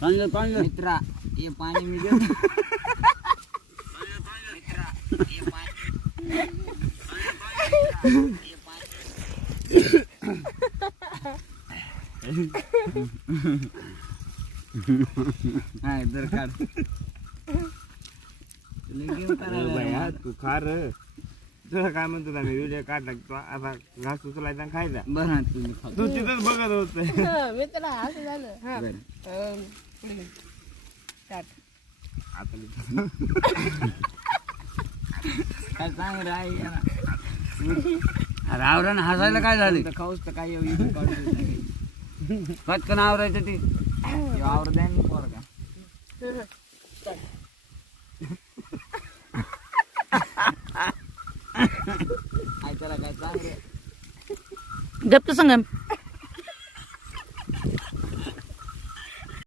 पाणी मित्रा ये पाणी मी देऊ मित्रा ये पाणी ये पाणी इधर काढ तू खा र तुला काय म्हणतो आम्ही व्हिडिओ काढला आता घास उचलायचा आणि खायचा बरं तुम्ही तू तिथंच बघत होत मित्रा असं झालं हा पुढे स्टार्ट आता काय सांग रे आई अरे आवरण हसायला काय झालं खाऊच तर काय येऊ पटकन आवरायचं ते आवर द्या ना पोरगा आई त्याला काय सांग रे गप्प संगम